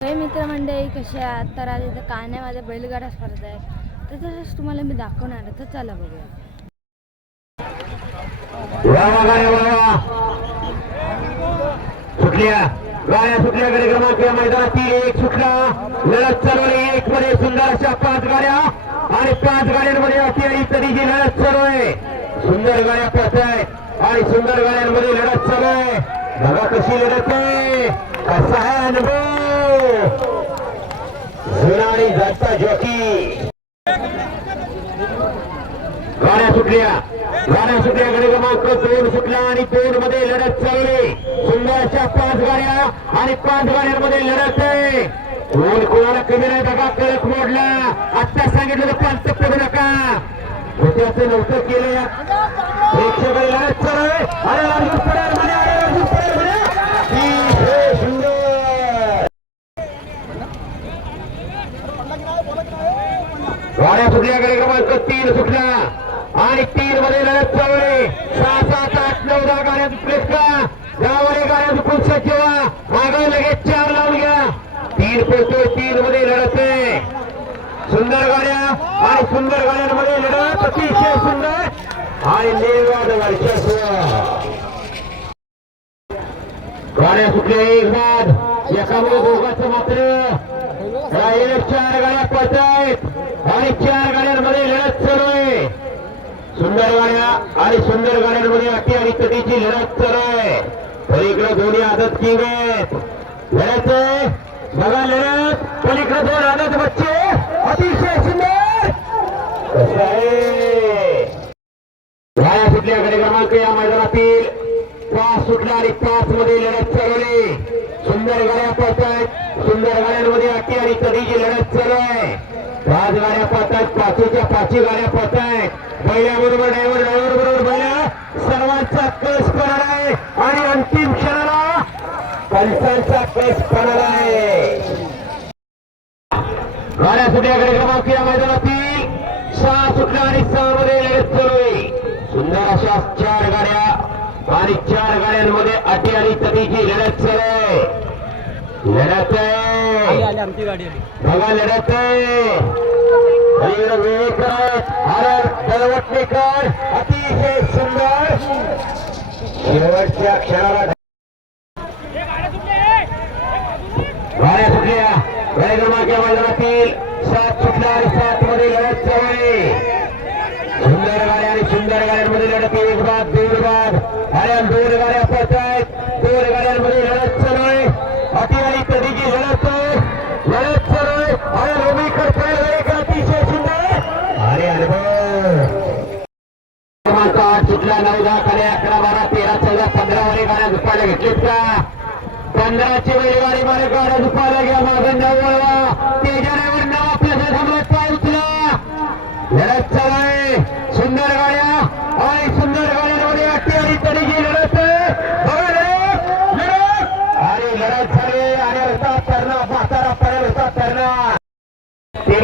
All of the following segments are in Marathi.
हे मित्रमंडळी कसे आहात तर आज इथं कान्यामध्ये बैलगाडा स्पर्धा आहे. तर तसंच तुम्हाला मी दाखवणार तर चला बघूया. गाया सुटल्या क्रमांक मैदानातील एक सुटला. लढत एक मध्ये सुंदर अशा पाच गाड्या आणि पाच गाड्यांमध्ये अति तरी जी लढत चालू आहे. सुंदर गाड्या पळत आहेत आणि सुंदर गाड्यांमध्ये लढत चालू आहे. बघा कशी लढत आहे. कसा आहे अनुभव? जुना दत्ता जाता जॉकी गाड्या सुटल्या. गाड्या सुटल्या गाडी क्रमांक दोन सुटला आणि दोन मध्ये लढत चालली. सुंदर अशा पाच गाड्या आणि पाच गाड्यांमध्ये लढत आहे. कोण कोणाला कमी नाही बघा कळक मोडला. आत्ता सांगितलं पाच टप्पे नका. त्याचं नव्हतं केलं. प्रेक्षकांनी लढत चालू आहे. अरे अर्जुन पडार म्हणे अरे अर्जुन पडार म्हणे अतिशय सुंदर गाड्या सुटल्या का क्रमांक तीन सुटला. आणि तीन मध्ये लढत चालवले सहा सात आठ नऊ दहा गाड्या प्लेस का दहामध्ये गाड्या चुकून ठेवा. मागं लगेच चार लावून घ्या. तीन पोहोचतो तीन मध्ये लढत आहे. सुंदर गाड्या आणि सुंदर गाड्यांमध्ये लढत अतिशय सुंदर आणि निर्वाद वर्चस्व गाड्या सुटल्या एक बाद. एकामुळे दोघांचं मात्र. चार गाड्या पडतायत आणि चार गाड्यांमध्ये लढत चालू आहे. सुंदर गाड्या आणि सुंदर गाड्यांमध्ये अटी आणि कधीची लढत चालू आहे. पलीकडे दोन्ही आदत किंग आहेत. लढत आहे. बघा लढत. पलीकडे दोन आदत बच्चे. अतिशय सुंदर. कसं आहे? गाड्या सुटल्या क्रमांक या मैदानातील. पाच सुटल्या आणि पाच मध्ये लढत चालवली सुंदर गाड्या पळत सुंदर गाड्यांमध्ये अति आणि कधीची लढत चालू. आहे पाच गाड्या पळत आहेत पाचीच्या पाचही गाड्या पळत बैलाबरोबर ड्रायव्हर ड्रायव्हर बरोबर बैला. सर्वांचा कस पडणार आहे. आणि अंतिम क्षणाला पंचांचा कस पडणार आहे. गाड्या सुटल्याकडे क्रमांक या मैदानातील? सहा सुटल्या आणि सहा मध्ये लढत चालू आहे सुंदर अशा चार गाड्या आणि चार गाड्यांमध्ये अटी आणि तटीची लढत चालू आहे. लढत आहे बघा लढत आहे. अतिशय सुंदर. शेवटच्या क्षणाला गाड्या सुटल्या. गाडी क्रमांक मैदानातील सात सुटल्या आणि सात मध्ये लढत चालू आहे. सुंदर गाड्या आणि सुंदर गाड्यांमध्ये लढत. एक बाद दोन बाद. आणि दोन गाड्या पडत आहेत दोन गाड्यांमध्ये लढत चालू आहे. अटी आणि कधीची लढत आहे. लढत चालू आहे. आणि रोमी करताय एक अतिशय सुंदर अरे अनुभव. क्रमांक सुटला नऊ दहा खाली अकरा बारा तेरा चौदा पंधरा वाली गाड्या झुपायला घेतलीत का? पंधराची वेळी गाडी मारे गाड्या झुपायला घ्या. माझं नऊ वळवा तेजाऱ्यावर नाव आपल्या थांबला पाय उचला लढत चालू आहे सुंदर गाड्या आणि सुंदर गाड्यांमध्ये अट्टी आणि तरीची लढत आहे. बघा लढत, लढत. आणि लढत झाली आणि होता तरणा म्हातारा पर्याय होता तरणा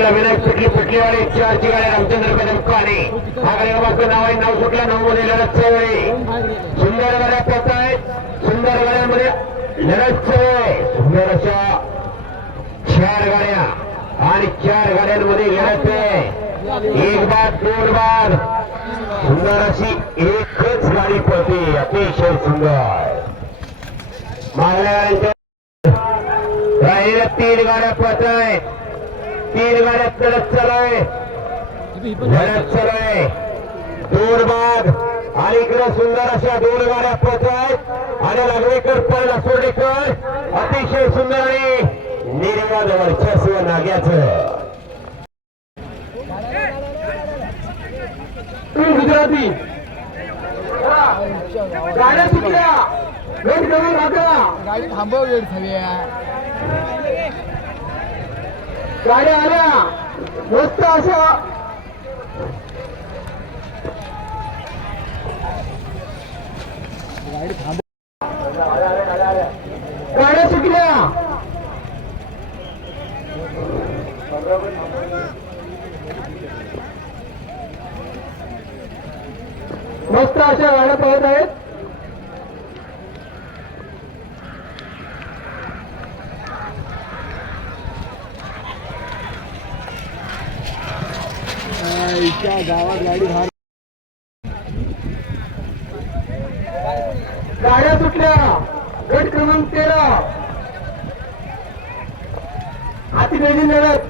तीनला विनायक सुटली फुटली आणि चारची गाडी रामचंद्र कदम काने हा गाडी नाव आहे नाव सुटला नऊ मध्ये लढत चवळी सुंदर गाड्या पळत आहेत. सुंदर गाड्यांमध्ये लढत चवळ सुंदर अशा चार गाड्या आणि चार गाड्यांमध्ये लढत आहे. एक बाद दोन बाद. सुंदर अशी एकच गाडी पळते अतिशय सुंदर. मागल्या गाड्यांच्या राहिलेल्या तीन गाड्या पळत आहेत. तीन गाड्या लढत चालू आहे लढत चालू दोन बाद. आणि इकडे सुंदर अशा दोन गाड्या पळत आहेत. आणि लागवेकर पण सोडेकर. अतिशय सुंदर आणि निर्वाद वर्चस्व नाग्याचं. गुजराती? गाड्या सुटल्या. वेट करून गाडी थांबव वेळ सगळ्या. गाड्या आल्या. मस्त अशा. गाड्या सुटल्या मस्त अशा गाड्या पळत आहेत. गावात गाडी धार गाड्या सुटल्या. गट क्रमांक तेरा. हाती बेजी लढत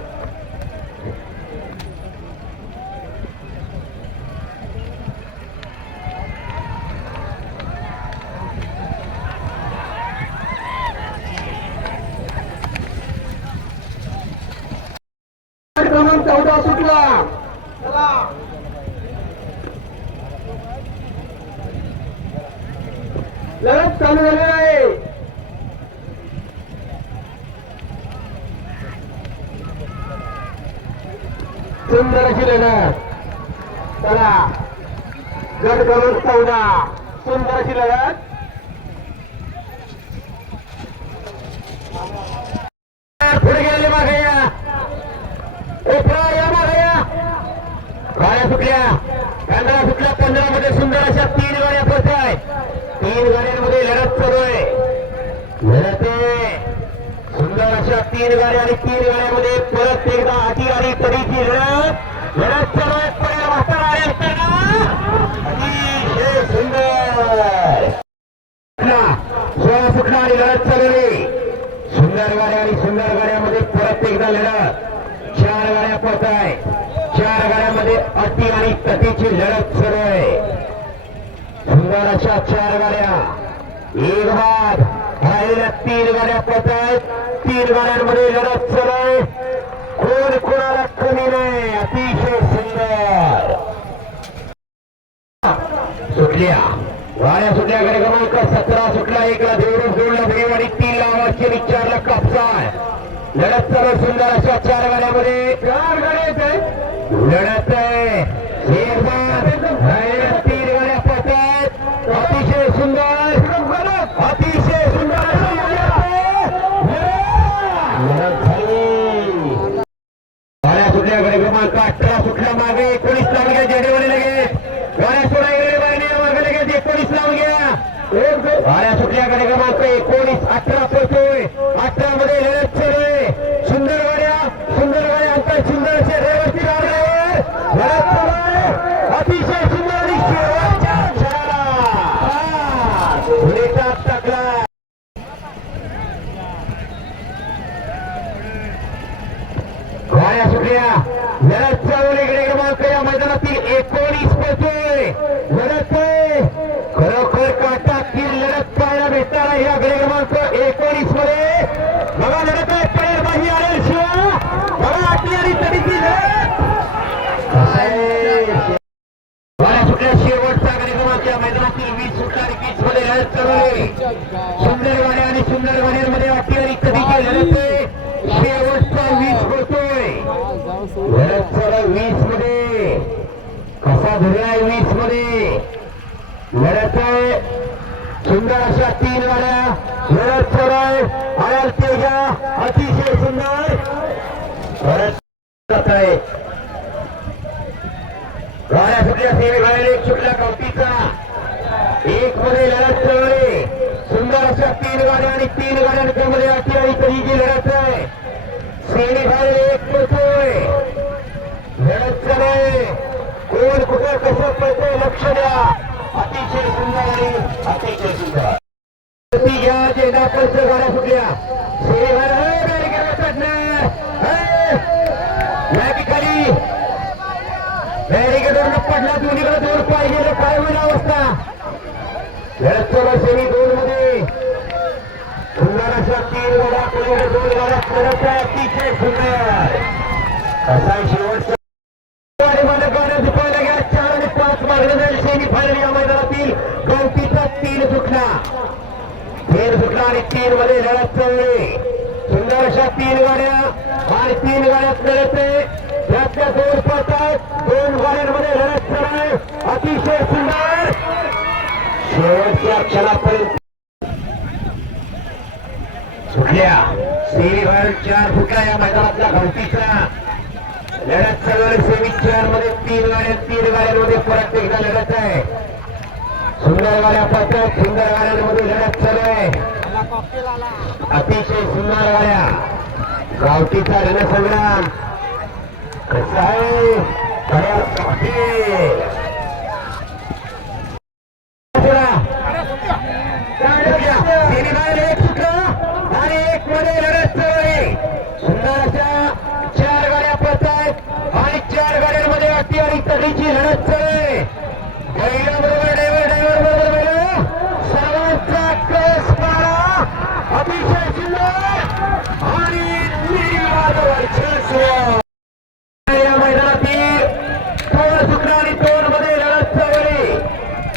गट क्रमांक चौदा सुटला चला लढत चालू झाली आहे सुंदर अशी लढत. चला. गड क्रमांक चौदा सुंदर अशी लढत पुढे गेले मागे या ओपरा या मागे या गाड्या सुटल्या पंधरा सुटल्या पंधरा मध्ये सुंदर अशा तीन गाड्या पडत आहेत तीन गाड्यांमध्ये लढत आहे सुंदर अशा तीन गाड्या आणि तीन गाड्यामध्ये परत एकदा आधी आली तरीची लढत. लढत चालू आहे. असताना. अतिशय सुंदर. सोळा सुटला आणि लढत चालवली सुंदर गाड्या आणि सुंदर गाड्यामध्ये परत एकदा लढत. चार गाड्या पडत आहे. चार गाड्यामध्ये अति आणि तटीची लढत सुरू आहे. सुंदर अशा चार गाड्या. एक बाद राहिल्या तीन गाड्या पडत आहेत तीन गाड्यांमध्ये लढत सुरू आहे कोण कोणाला कमी नाही? अतिशय सुंदर. सुटल्या. गाड्या सुटल्या गाड्या क्रमांक सतरा सुटला. एकला देवरून जोडला भेवाडी तीन ला वर्षी चारला कापसाय. लढत चालू सुंदर. अशा चार गाड्यामध्ये. चार गाड्या लढत आहे. एक बाद. राहिलेल्या तीन गाड्या पडतात अतिशय सुंदर अतिशय सुंदर अशी लढत आहे. लढत झाली. गाड्या सुटल्या गाडी क्रमांक अठरा सुटल्या मागे एकोणीस लावून घ्या जेडेवाले लगेच गाड्या सोडा गेले बाहेर मागे लगेच एकोणीस लावून घ्या गाड्या सुटल्या गाडी क्रमांक एकोणीस अठरा पडतोय अठरा मध्ये लढत सुरू आहे सुंदर गाड्या सुंदर गाड्या अंतर सुंदर असे रेवस्ती गाड्या लढत सुरू आहे अतिशय सुंदर आणि शेवटच्या क्षणाला पुढेचा टाकला गाड्या सुटल्या लढत चालवली इकडे क्रमांक या मैदानातील एकोणीस पळतोय लढत आहे. खरोखर काटा की लढत पाहायला भेटणार आहे या गडे क्रमांक एकोणीसमध्ये बघा लढत आहे पडेल बाही आलेल शिवा बघा आटली आणि तडीची लढत कसं आहे? गाड्या सुटल्या शेवटचा गडे क्रमांक या मैदानातील वीस सुटला आणि वीसमध्ये लढत चालवली सुंदर आणि सुंदर गाड्यांमध्ये अटी आणि कधीची लढत शेवटचा वीस होतोय. लढत वीसमध्ये कसा धरलाय वीसमध्ये लढत आहे सुंदर अशा तीन गाड्या लढत चालू आहे आयाल तेजा अतिशय सुंदर. लढत आहे गाड्या सुटल्या सेमी बाहेर एक सुटल्या कवटीचा एक मध्ये लढत चालली सुंदर तीन गाड्या आणि तीन गाड्यांमध्ये अटी तरी जी लढत आहे. श्रेणी भाग एक पळतोय लढत चालय कोण कुठं कसं पळतोय लक्ष द्या. अतिशय सुंदर आणि अतिशय सुंदर. ती घ्या जे दाखलचं गाड्या सुटल्या सेमी बाहेर या ठिकाणी. बॅरिकेडवर पडला दोन्हीकडे दोन पाय गेले काय होईल अवस्था. लढत चालू सेमी दोन मध्ये सुंदर अशा तीन गाड्या कोणीकडे दोन गाड्या लढत आहे अतिशय सुंदर. शेवटचा चार आणि पाच मागणी जाईल या मैदानातील गवतीचा तीन सुटला तीन सुटला आणि तीन मध्ये लढत चालले सुंदर अशा तीन गाड्या आणि तीन गाड्यात लढत त्यातल्या दोन पळतात दोन गाड्यांमध्ये लढत चालू अतिशय सुंदर शेवटच्या क्षणापर्यंत सुटल्या सेमीवर चार फुटला या मैदानातला गवतीचा लढत चालू आहे सेमी चारमध्ये तीन गाड्या तीन गाड्यांमध्ये परत एकदा लढत आहे. सुंदर गाड्या पडतात सुंदर गाड्यांमध्ये लढत चालू आहे. अतिशय सुंदर गाड्या गावठीचा रणसंग्राम. कसा आहे गाड्या पाटील. पुढा. तिन्ही बाहेर एक सुटलं आणि एक मध्ये लढत चालू आहे. सुंदर अशा चार गाड्या पळत आहेत आणि चार गाड्यांमध्ये अटी आणि तडीची लढत चालू आहे बैलाबरोबर ड्रायव्हर ड्रायव्हर बरोबर बैल सर्वांचा कस मारा अतिशय सुंदर आणि निर्विवाद वर्चस्व या मैदानातील तोड सुकणं आणि तोडमध्ये लढत चालली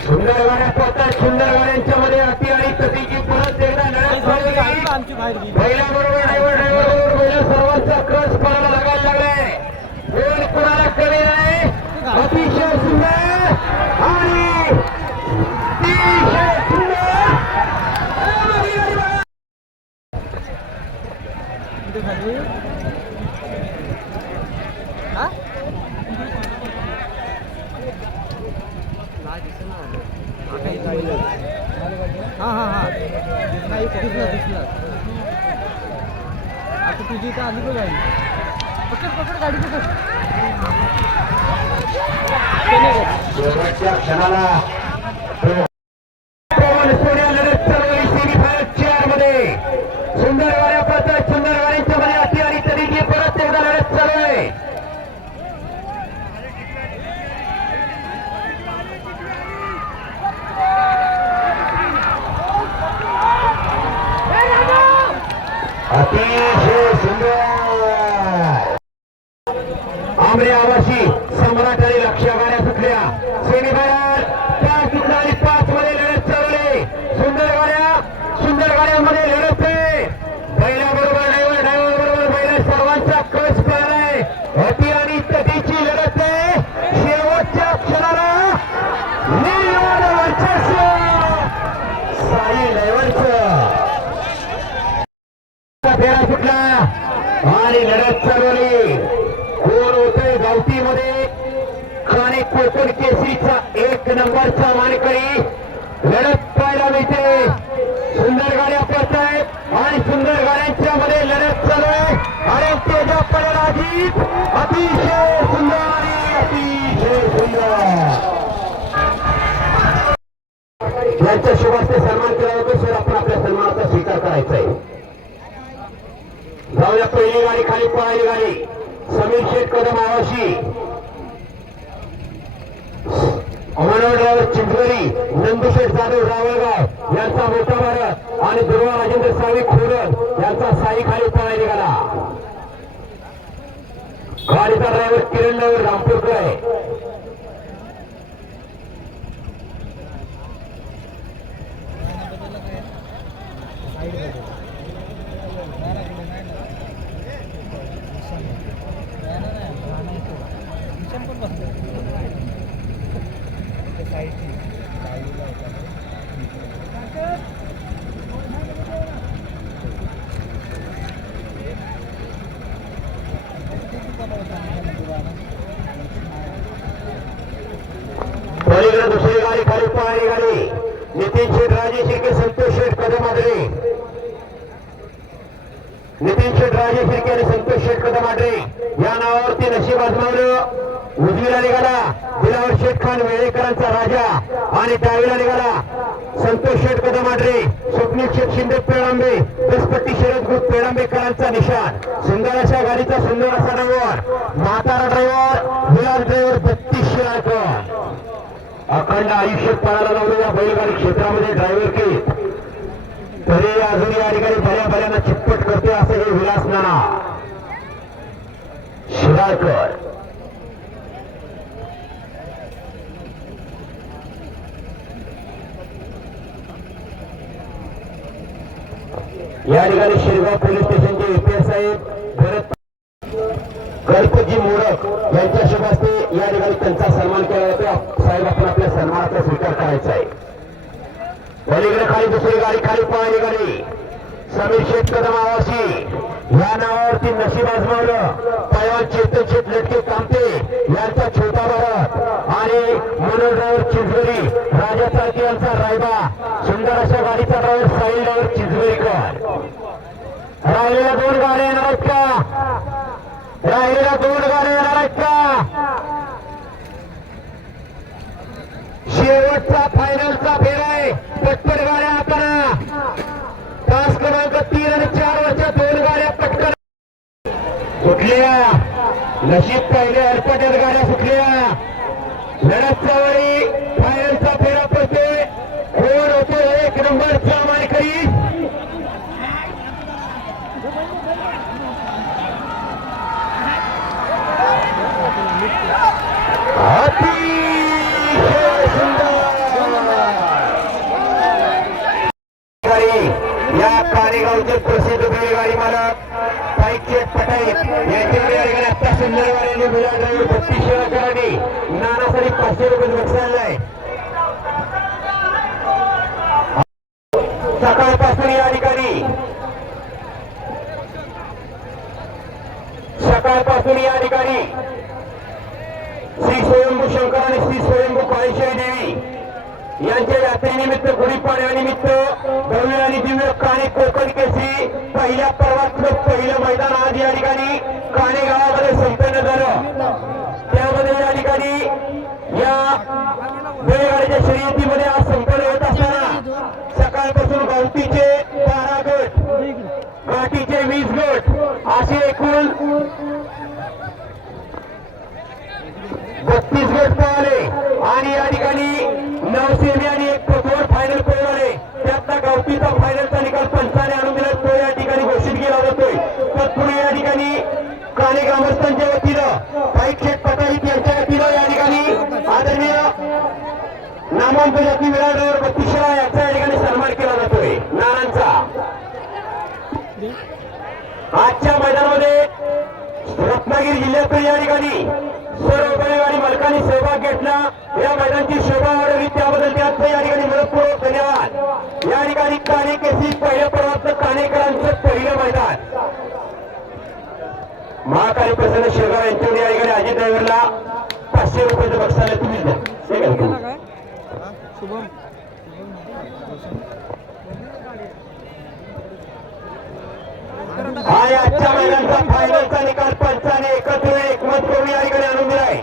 सुंदर गाड्या पळतात सुंदर गाड्यांच्या मध्ये अति आणि तटीची परत एकदा लढत झाली बैलाबरोबर ड्रायव्हर ड्रायव्हर बरोबर बैल सर्वांचा क्रस पडायला लागायला लागलाय कोण कुणाला कमी नाही अतिशय सुंदर आणि अतिशय सुंदर हा? हा हा नाही दिसलं दिसलं. आता तुझी इथं आली गाडी. पकड पकड गाडी पकड. क्षणाला प्रमाण सोन्या लढत चालवली सेमीफायनल चारमध्ये सुंदर गाड्या पडतात सुंदर गाड्यांच्या मध्ये अति आणि तरीची परत एकदा लढत चालू आहे अतिशय सुंदर आमरे आवाशी सम्राट आणि लक्ष्या गाड्या सुटल्या सेमीफायनल पाच सुटला आणि पाच मध्ये लढत चालवली सुंदर गाड्या सुंदर गाड्यांमध्ये लढत आहे बैलाबरोबर ड्रायव्हर ड्रायव्हर बरोबर बैला सर्वांचा कस पाहिलाय अति आणि तटीची लढत आहे शेवटच्या क्षणाला निर्वाद वर्चस्व साई ड्रायव्हरचं फेरा सुटला आणि लढत चालवली कोण होतोय गावतीमध्ये खाणे कोकण केसरीचा एक नंबरचा मानकरी लढत पाहायला मिळते. सुंदर गाड्या पडत आहेत आणि सुंदर गाड्यांच्या मध्ये लढत चालू आहे आणि तेजा पडेल अजित अतिशय सुंदर आणि अतिशय सुंदर. यांच्या शुभास्ते सन्मान केला जातो सर आपण आपल्या सन्मानाचा स्वीकार करायचा आहे जाऊया पहिली गाडी खाली पळाली गाडी. समीर शेतकरी कदम आवाशी मनोहर चिंचवरी नंदुशेठ जाधव रावळगाव यांचा मोठा भारत आणि दुर्वा राजेंद्र सावी खोरड यांचा साई खाली पळायला निघाला. गाडीचा ड्रायव्हर किरण ड्रायव्हर रामपूरकर आहे पलीकडे दुसरी गाडी खाली पळाली गाडी नितीन शेठ राजे शिर्के संतोष शेठ कदम आडरे नितीन शेठ राजे शिर्के आणि संतोष शेठ कदम आडरे या नावावरती नशीब आजमावलं. उजवीला निघाला. दिलावर शेठ खान वेळेकरांचा राजा. आणि डावीला निघाला. संतोष शेठ कदम आडरे स्वप्नील शेठ शिंदे पेळांबे दसपट्टी शरद ग्रुप पेळांबेकरांचा निशाण सुंदर अशा गाडीचा सुंदर असा ड्रायव्हर म्हातारा ड्रायव्हर विलास ड्रायव्हर बत्तीस शिराळकर अखंड आयुष्य पळायला लावलेल्या बैलगाडी क्षेत्रामध्ये ड्रायव्हर के तरी अजून या ठिकाणी बऱ्या बऱ्यांना चिप्पट करते असं हे विलास नाना. शिराळकर. या ठिकाणी शिरगाव पोलीस स्टेशनचे एपीएस साहेब भरत गणपतजी मोडक यांच्या शुभ हस्ते या ठिकाणी त्यांचा सन्मान केला पलीकडे खाली दुसरी गाडी खाली पळाली गाडी समीर शेठ कदम आवासी या नावावरती नशीब आजमावलं. पैवान चेतन शेत लटके कामते यांचा छोटा भारत. आणि मनोज ड्रायव्हर चिंचवरी राजा चाळके यांचा रायबा. सुंदर अशा गाडीचा ड्रायव्हर साहिल ड्रायव्हर चिंचवरीकर राहिलेल्या दोन गाड्या येणार आहेत का? राहिलेल्या दोन गाड्या येणार आहेत का? शेवटचा फायनलचा फेर पटपट गाड्या करा तास क्रमांक तीन आणि चार वरच्या दोन गाड्या पटकन. कुठल्या? नशीब पहिले अल्पट्यात गाड्या सुटल्या लढत चावडी फायनलचा फेरा पडतोय कोण होतो एक नंबरचा मानकरी अतिशय सुंदर गाडी या कारेगावचे प्रसिद्ध बैलगाडी मालक पाईचे पटाईत यांच्या गाडी आता सुंदर गाड्यांनी बत्तीस सेवा नानासाठी पाचशे रुपये नुकसान आहे सकाळपासून या ठिकाणी सकाळपासून या ठिकाणी श्री स्वयंभू शंकर आणि श्री स्वयंभू काळेश्वरी देवी यांच्या यात्रेनिमित्त गुढीपाडव्यानिमित्त भव्य आणि दिव्य काणे कोकण केसरी पहिल्या पर्वातलं पहिलं मैदान आज या ठिकाणी काणे गावामध्ये संपन्न झालं. त्यामध्ये या ठिकाणी या बेळगाडीच्या शर्यतीमध्ये आज संपन्न होत असताना सकाळपासून गावतीचे बारा गट घाटीचे वीस गट असे एकूण बत्तीस गट पळाले. आणि या ठिकाणी नऊ सेमी आणि एक प्रथम फायनल पळाले त्यातला गावतीचा फायनलचा निकाल पंचाने आणून दिला. तो या ठिकाणी घोषित केला जातोय. तत्पूर्वी या ठिकाणी काने ग्रामस्थांच्या वतीनं साईड शेख पटाईत यांच्या वतीनं या ठिकाणी आदरणीय नामांक जाती विराट बत्तीसशेला यांचा या ठिकाणी सन्मान केला जातोय. नानांचा. आजच्या मैदानामध्ये रत्नागिरी जिल्ह्यातील या ठिकाणी सर्व आणि मालकांनी सेवा घेतला. या मैदानाची शोभा वाढवली. त्याबद्दल त्यांचं या ठिकाणी मनपूर्वक धन्यवाद. या ठिकाणी काणे केसी पहिल्या पर्वातलं काणेकरांचं पहिलं मैदान. महाकाली प्रसन्न शेगाव यांच्यावर या ठिकाणी अजित ड्रायव्हरला पाचशे रुपयाचं बक्षाला तुम्ही द्या. हा? शुभम हा आजच्या महिलांचा फायनलचा निकाल पंचाने एकत्र एकमत करून या ठिकाणी आणून दिलाय.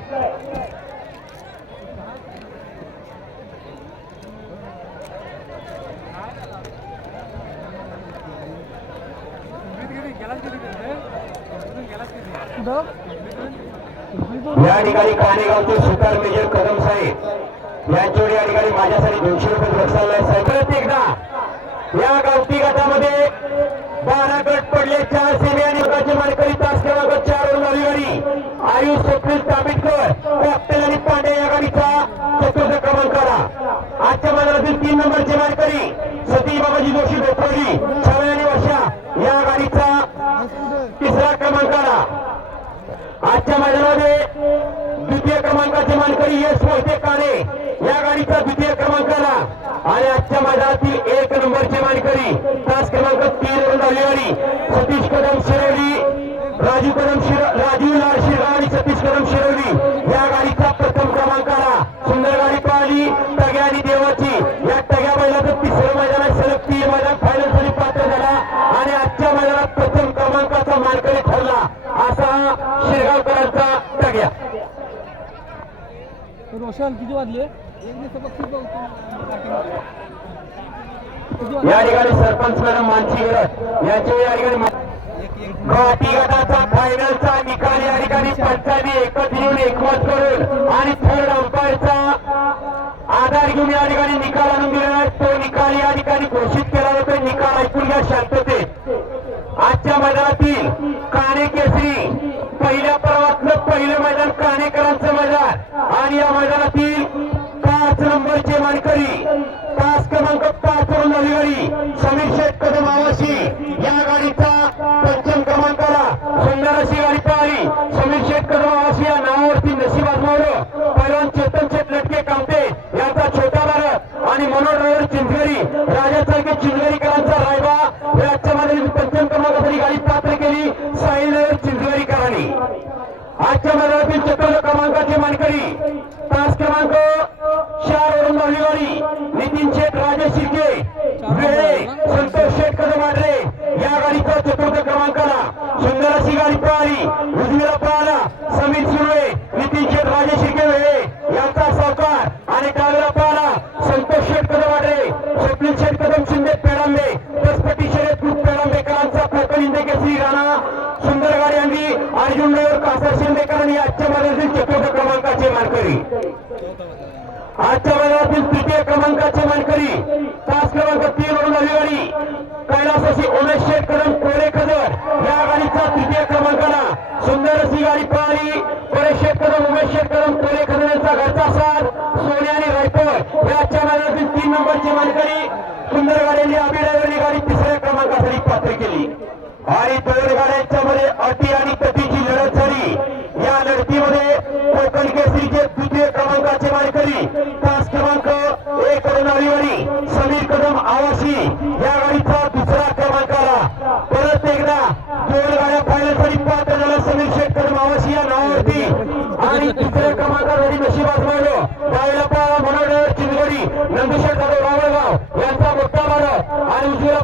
या ठिकाणी कानेगावचे सुतार मेजर कदम साहेब. यांच्यावर या ठिकाणी माझ्यासाठी दोनशे रुपये बक्षाला आहे साहेब परत एकदा या गावठी गटामध्ये बारा गट पडले चार सेमी आणि गटाचे मानकरी तास क्रमांक चार वरून आयुष स्वप्नील ताबिटकर कॅप्टन आणि पांडे या गाडीचा चतुर्थ क्रमांक आला आजच्या मैदानातील तीन नंबरचे मानकरी सतीश बाबाजी जोशी गोपवली छावणी आणि वर्षा या गाडीचा तिसरा क्रमांक आला आजच्या मैदानामध्ये द्वितीय क्रमांकाचे मानकरी यश मोहिते काणे या गाडीचा द्वितीय क्रमांक आला आणि आजच्या मैदानातील एक नंबरचे मानकरी तास क्रमांक तीन रोशन किती वाजले? या ठिकाणी सरपंच मॅडम मानसी गिरत यांचे या ठिकाणी मा- गटाचा फायनलचा निकाल या ठिकाणी पंचायती एकत्र येऊन एकमत करून आणि थर्ड अंपायरचा आधार घेऊन या ठिकाणी निकाल आणून दिलेला आहे. तो निकाल या ठिकाणी घोषित केला जातो. निकाल ऐकून घ्या शांततेत. आजच्या मैदानातील काणे केसरी पहिल्या पर्वातलं पहिलं मैदान काणेकरांचं मैदान. आणि या मैदानातील पाच नंबरचे मानकरी तास क्रमांक पाच वरून अधिकारी समीर शेठ कदम क्रमांकाचे तृतीय क्रमांकाला सुंदर अशी गाडी पळाली कोरे शेठ कदम उमेश शेठ कदम कोरे खदर घरचा साथ सोने आणि रायफळ या आजच्या मैदानातील तीन नंबरची मानकरी सुंदर गाड्यांनी अभिनयवरली गाडी तिसऱ्या क्रमांकासाठी पात्र केली. आणि दोन गाड्यांच्या मध्ये अटी आणि तटीची लढत झाली. या लढतीमध्ये कोकण केसरीचे आणि तिसऱ्या क्रमांकासाठी नशीब आजमावलं. त्यावेळेला पाहा मनोहर चिंचवडी नंदुशेठ जाधव रावळगाव यांचा मोठा भारत आणि उजवीला